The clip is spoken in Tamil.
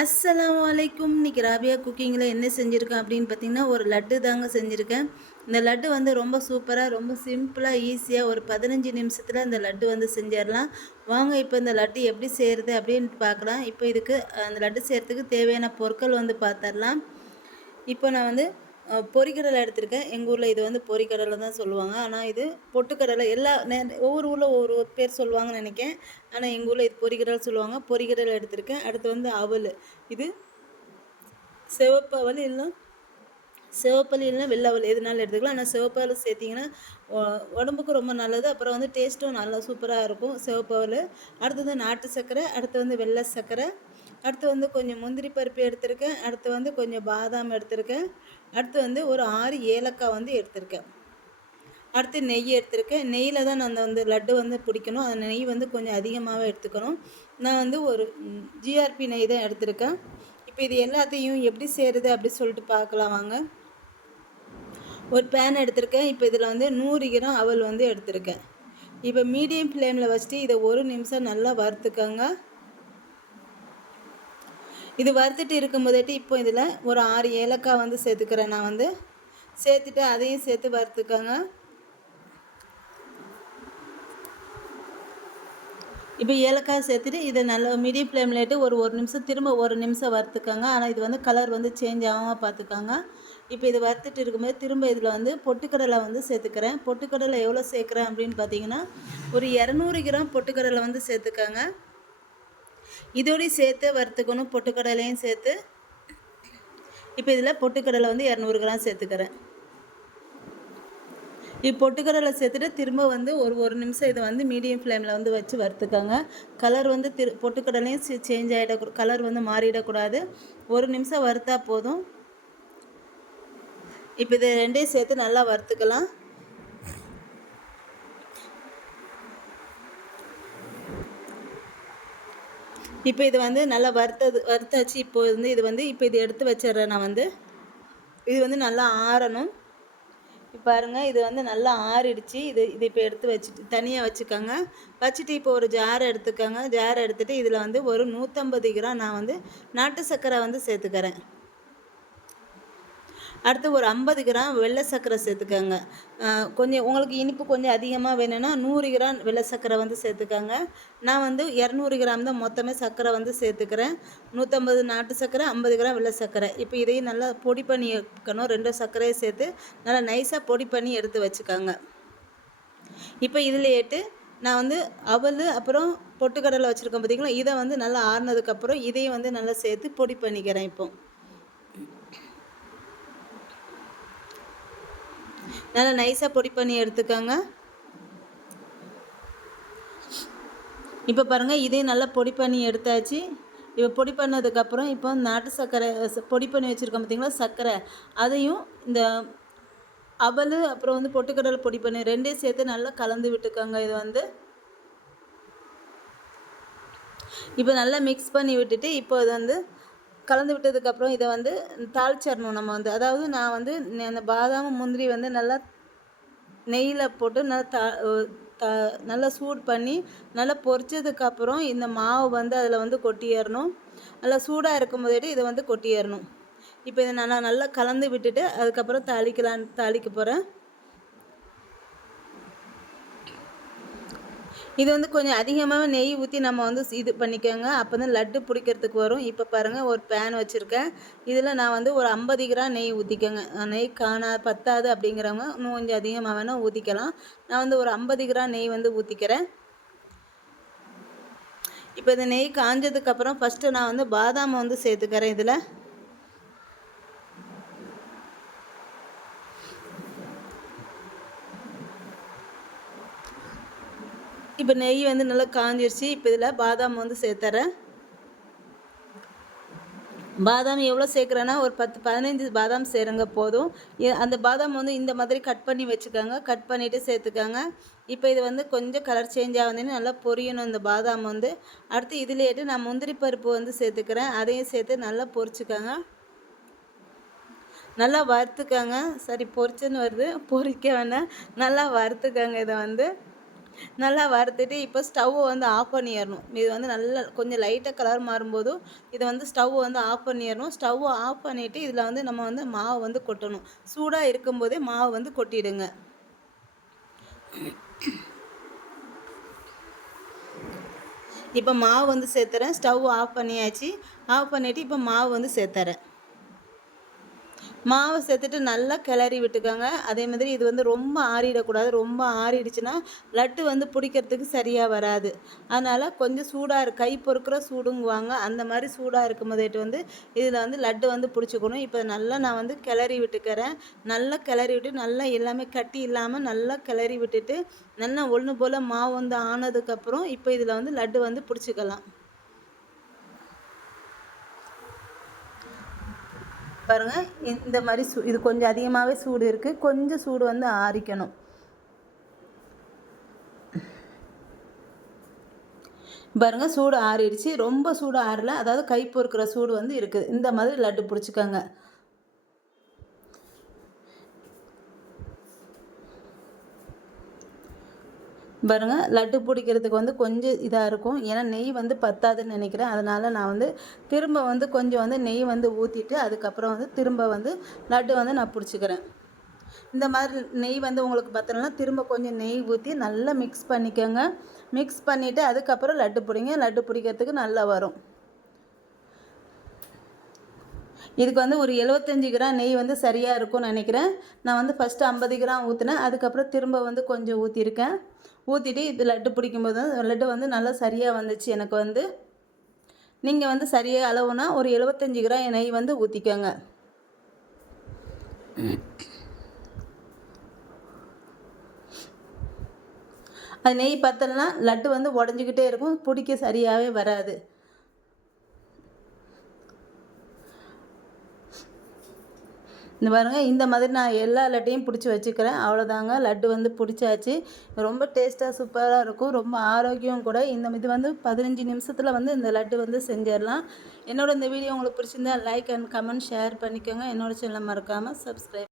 அஸ்ஸலாமு அலைக்கும். இன்னைக்கு ராபியா குக்கிங்கில் என்ன செஞ்சுருக்கேன் அப்படின்னு பார்த்தீங்கன்னா, ஒரு லட்டு தாங்க செஞ்சுருக்கேன். இந்த லட்டு வந்து ரொம்ப சூப்பராக, ரொம்ப சிம்பிளாக, ஈஸியாக ஒரு 15 நிமிஷத்தில் இந்த லட்டு வந்து செஞ்சிடலாம். வாங்க இப்போ இந்த லட்டு எப்படி செய்கிறது அப்படின்ட்டு பார்க்கலாம். இப்போ இதுக்கு அந்த லட்டு செய்கிறதுக்கு தேவையான பொருட்கள் வந்து பார்த்துடலாம். இப்போ நான் வந்து பொரிக்கடலை எடுத்திருக்கேன். எங்கள் ஊரில் இது வந்து பொரிக்கடலை தான் சொல்லுவாங்க. ஆனால் இது பொட்டுக்கடலை ஒவ்வொரு ஊரில் ஒவ்வொரு பேர் சொல்லுவாங்கன்னு நினைக்கிறேன். ஆனால் எங்கள் ஊரில் இது பொரிக்கடலை சொல்லுவாங்க. பொரிக்கடலை எடுத்திருக்கேன். அடுத்து வந்து அவல். இது சிவப்பு அவல் இல்லைன்னா வெள்ளை அவல் எதுனாலும் எடுத்துக்கலாம். ஆனால் சிவப்பு அவல் சேர்த்திங்கன்னா உடம்புக்கு ரொம்ப நல்லது. அப்புறம் வந்து டேஸ்ட்டும் நல்லா சூப்பராக இருக்கும் சிவப்பு அவல். அடுத்தது நாட்டு சர்க்கரை, அடுத்து வந்து வெள்ளை சர்க்கரை, அடுத்து வந்து கொஞ்சம் முந்திரி பருப்பு எடுத்திருக்கேன். அடுத்து வந்து கொஞ்சம் பாதாம் எடுத்திருக்கேன். அடுத்து வந்து ஒரு 6 ஏலக்காய் வந்து எடுத்திருக்கேன். அடுத்து நெய் எடுத்திருக்கேன். நெய்யில் தான் நான் வந்து லட்டு வந்து பிடிக்கணும். அந்த நெய் வந்து கொஞ்சம் அதிகமாகவே எடுத்துக்கணும். நான் வந்து ஒரு ஜிஆர்பி நெய் தான் எடுத்திருக்கேன். இப்போ இது எல்லாத்தையும் எப்படி செய்கிறது அப்படி சொல்லிட்டு பார்க்கலாம் வாங்க. ஒரு பேன் எடுத்திருக்கேன். இப்போ இதில் வந்து 100 கிராம் அவல் வந்து எடுத்திருக்கேன். இப்போ மீடியம் ஃப்ளேமில் வச்சுட்டு இதை 1 நிமிஷம் நல்லா வறுத்துக்கோங்க. இது வறுத்துட்டு இருக்கும்போதேட்டு இப்போ இதில் ஒரு 6 ஏலக்காய் வந்து சேர்த்துக்கிறேன். நான் வந்து சேர்த்துட்டு அதையும் சேர்த்து வறுத்துக்கோங்க. இப்போ ஏலக்காய் சேர்த்துட்டு இதை நல்லா மீடியம் ஃப்ளேம்லேட்டு ஒரு நிமிஷம் திரும்ப 1 நிமிஷம் வறுத்துக்கோங்க. ஆனால் இது வந்து கலர் வந்து சேஞ்ச் ஆகாமல் பார்த்துக்கோங்க. இப்போ இது வறுத்துட்டு இருக்கும்போது திரும்ப இதில் வந்து பொட்டுக்கடலை வந்து சேர்த்துக்கிறேன். பொட்டுக்கடலை எவ்வளோ சேர்க்குறேன் அப்படின்னு பார்த்தீங்கன்னா, ஒரு 200 கிராம் பொட்டுக்கடலை வந்து சேர்த்துக்கோங்க. இதோடையும் சேர்த்து வறுத்துக்கணும், பொட்டுக்கடலையும் சேர்த்து. இப்போ இதில் பொட்டுக்கடலை வந்து 200 கிராம் சேர்த்துக்கிறேன். இப்போ பொட்டுக்கடலை சேர்த்துட்டு திரும்ப வந்து ஒரு நிமிஷம் இதை வந்து மீடியம் ஃப்ளேமில் வந்து வச்சு வறுத்துக்கோங்க. கலர் வந்து பொட்டுக்கடலையும் சேஞ்ச் கலர் வந்து மாறிடக்கூடாது. 1 நிமிஷம் வறுத்தா போதும். இப்போ இதை ரெண்டையும் சேர்த்து நல்லா வறுத்துக்கலாம். இப்போ இது வந்து நல்லா வறுத்தாச்சு. இப்போ இது எடுத்து வச்சிடுறேன். நான் வந்து இது வந்து நல்லா ஆறணும். இப்போ பாருங்கள், இது வந்து நல்லா ஆறிடுச்சு. இது இப்போ எடுத்து வச்சுட்டு தனியாக வச்சுக்கோங்க. வச்சுட்டு இப்போ ஒரு ஜார் எடுத்துக்கோங்க. ஜார் எடுத்துகிட்டு இதில் வந்து ஒரு 150 கிராம் நான் வந்து நாட்டு சர்க்கரை வந்து சேர்த்துக்கிறேன். அடுத்து ஒரு 50 கிராம் வெள்ளை சர்க்கரை சேர்த்துக்கோங்க. கொஞ்சம் உங்களுக்கு இனிப்பு கொஞ்சம் அதிகமாக வேணும்னா 100 கிராம் வெள்ளை சர்க்கரை வந்து சேர்த்துக்கோங்க. நான் வந்து 200 கிராம் தான் மொத்தமே சர்க்கரை வந்து சேர்த்துக்கிறேன். 150 நாட்டு சர்க்கரை, 50 கிராம் வெள்ளை சர்க்கரை. இப்போ இதையும் நல்லா பொடி பண்ணி வைக்கணும். 2 சர்க்கரையும் சேர்த்து நல்லா நைஸாக பொடி பண்ணி எடுத்து வச்சுக்கோங்க. இப்போ இதில் நான் வந்து அவல் அப்புறம் பொட்டுக்கடலை வச்சுருக்கேன் பார்த்தீங்களா, இதை வந்து நல்லா ஆறுனதுக்கப்புறம் இதையும் வந்து நல்லா சேர்த்து பொடி பண்ணிக்கிறேன். இப்போ நல்லா நைஸாக பொடி பண்ணி எடுத்துக்கோங்க. இப்போ பாருங்கள், இதையும் நல்லா பொடி பண்ணி எடுத்தாச்சு. இப்போ பொடி பண்ணதுக்கப்புறம் இப்போ நாட்டு சர்க்கரை பொடி பண்ணி வச்சுருக்கோம் பார்த்தீங்களா சர்க்கரை, அதையும் இந்த அவல் அப்புறம் வந்து பொட்டுக்கடலை பொடி பண்ணி ரெண்டையும் சேர்த்து நல்லா கலந்து விட்டுக்கோங்க. இது வந்து இப்போ நல்லா மிக்ஸ் பண்ணி விட்டுட்டு இப்போ இது வந்து கலந்து விட்டதுக்கப்புறம் இதை வந்து தாளிச்சிடணும். நம்ம வந்து அதாவது நான் வந்து அந்த பாதாம் முந்திரி வந்து நல்லா நெய்யில் போட்டு நல்லா சூடு பண்ணி நல்லா பொரிச்சதுக்கப்புறம் இந்த மாவு வந்து அதில் வந்து கொட்டிடணும். நல்லா சூடாக இருக்கும் போதேட்டு இதை வந்து கொட்டிடணும். இப்போ இதை நான் நல்லா கலந்து விட்டுட்டு அதுக்கப்புறம் தாளிக்க போகிறேன். இது வந்து கொஞ்சம் அதிகமாக நெய் ஊற்றி நம்ம வந்து இது பண்ணிக்கோங்க. அப்போ தான் லட்டு பிடிக்கிறதுக்கு வரும். இப்போ பாருங்கள், ஒரு பேன் வச்சுருக்கேன். இதில் நான் வந்து ஒரு 50 கிராம் நெய் ஊற்றிக்கோங்க. நெய் பத்தாது அப்படிங்கிறவங்க இன்னும் கொஞ்சம் அதிகமாக வேணால் ஊற்றிக்கலாம். நான் வந்து ஒரு 50 கிராம் நெய் வந்து ஊற்றிக்கிறேன். இப்போ இந்த நெய் காஞ்சதுக்கப்புறம் ஃபஸ்ட்டு நான் வந்து பாதாம் வந்து சேர்த்துக்கிறேன். இதில் இப்போ நெய் வந்து நல்லா காஞ்சிருச்சு. இப்போ இதில் பாதாம் வந்து சேர்த்துறேன். பாதாம் எவ்வளோ சேர்க்குறேன்னா ஒரு 10-15 பாதாம் சேருங்க போதும். அந்த பாதாம் வந்து இந்த மாதிரி கட் பண்ணி வச்சுக்கோங்க. கட் பண்ணிவிட்டு சேர்த்துக்கோங்க. இப்போ இது வந்து கொஞ்சம் கலர் சேஞ்ச் ஆகுதுன்னு நல்லா பொரியணும் இந்த பாதாம் வந்து. அடுத்து இதுலேட்டு நான் முந்திரி பருப்பு வந்து சேர்த்துக்கிறேன். அதையும் சேர்த்து நல்லா பொரிச்சுக்கோங்க. நல்லா வறுத்துக்கோங்க. சரி, பொரிச்சுன்னு வருது, பொரிக்க வேணாம், நல்லா வறுத்துக்கோங்க. இதை வந்து நல்லா வறுத்துட்டு இப்போ ஸ்டவ்வை வந்து ஆஃப் பண்ணிடணும். இது வந்து நல்லா கொஞ்சம் லைட்டாக கலர் மாறும்போதும் இதை வந்து ஸ்டவ் வந்து ஆஃப் பண்ணிடணும். ஸ்டவ்வை ஆஃப் பண்ணிவிட்டு இதில் வந்து நம்ம வந்து மாவு வந்து கொட்டணும். சூடாக இருக்கும்போதே மாவு வந்து கொட்டிடுங்க. இப்போ மாவு வந்து சேர்த்துறேன். ஸ்டவ் ஆஃப் பண்ணியாச்சு. ஆஃப் பண்ணிவிட்டு இப்போ மாவு வந்து சேர்த்துறேன். மாவை சேர்த்துட்டு நல்லா கிளறி விட்டுக்கோங்க. அதே மாதிரி இது வந்து ரொம்ப ஆறிடக்கூடாது. ரொம்ப ஆறிடுச்சுன்னா லட்டு வந்து பிடிக்கிறதுக்கு சரியாக வராது. அதனால் கொஞ்சம் சூடாக கை பொறுக்கிற சூடுங்குவாங்க. அந்த மாதிரி சூடாக இருக்கும்போதேட்டு வந்து இதில் வந்து லட்டு வந்து பிடிச்சிக்கணும். இப்போ நல்லா நான் வந்து கிளறி விட்டுக்கிறேன். நல்லா கிளறி விட்டு நல்லா எல்லாமே கட்டி இல்லாமல் நல்லா கிளறி விட்டுட்டு நல்லா ஒன்று போல் மாவு வந்து ஆனதுக்கப்புறம் இப்போ இதில் வந்து லட்டு வந்து பிடிச்சிக்கலாம். பாருங்கள், இந்த மாதிரி இது கொஞ்சம் அதிகமாகவே சூடு இருக்குது. கொஞ்சம் சூடு வந்து ஆறிக்கணும். பாருங்கள், சூடு ஆறிடுச்சு. ரொம்ப சூடு ஆறல, அதாவது கை பொறுக்கிற சூடு வந்து இருக்குது. இந்த மாதிரி லட்டு பிடிச்சிக்கோங்க. பாருங்கள், லட்டு பிடிக்கிறதுக்கு வந்து கொஞ்சம் இதாக இருக்கும். ஏன்னா நெய் வந்து பத்தாதுன்னு நினைக்கிறேன். அதனால் நான் வந்து திரும்ப வந்து கொஞ்சம் வந்து நெய் வந்து ஊற்றிட்டு அதுக்கப்புறம் வந்து திரும்ப வந்து லட்டு வந்து நான் பிடிச்சிக்கிறேன். இந்த மாதிரி நெய் வந்து உங்களுக்கு பத்தலைன்னா திரும்ப கொஞ்சம் நெய் ஊற்றி நல்லா மிக்ஸ் பண்ணிக்கோங்க. மிக்ஸ் பண்ணிவிட்டு அதுக்கப்புறம் லட்டு பிடிங்க. லட்டு பிடிக்கிறதுக்கு நல்லா வரும். இதுக்கு வந்து ஒரு 75 கிராம் நெய் வந்து சரியாக இருக்கும்னு நினைக்கிறேன். நான் வந்து ஃபஸ்ட்டு 50 கிராம் ஊற்றினேன். அதுக்கப்புறம் திரும்ப வந்து கொஞ்சம் ஊற்றிருக்கேன். ஊற்றிட்டு இது லட்டு பிடிக்கும்போது லட்டு வந்து நல்லா சரியாக வந்துச்சு எனக்கு வந்து. நீங்கள் வந்து சரியாக அளவுனா ஒரு 75 கிராம் நெய் வந்து ஊற்றிக்கோங்க. அது நெய் பத்தலைன்னா லட்டு வந்து உடஞ்சிக்கிட்டே இருக்கும். பிடிக்க சரியாகவே வராது. இந்த பாருங்கள், இந்த மாதிரி நான் எல்லா லட்டையும் பிடிச்சி வச்சுக்கிறேன். அவ்வளோதாங்க, லட்டு வந்து பிடிச்சாச்சு. ரொம்ப டேஸ்ட்டாக சூப்பராக இருக்கும். ரொம்ப ஆரோக்கியம் கூட. இது வந்து 15 நிமிஷத்தில் வந்து இந்த லட்டு வந்து செஞ்சிடலாம். என்னோட இந்த வீடியோ உங்களுக்கு பிடிச்சிருந்தா லைக் அண்ட் கமெண்ட் ஷேர் பண்ணிக்கோங்க. என்னோட சேனலை மறக்காமல் சப்ஸ்கிரைப்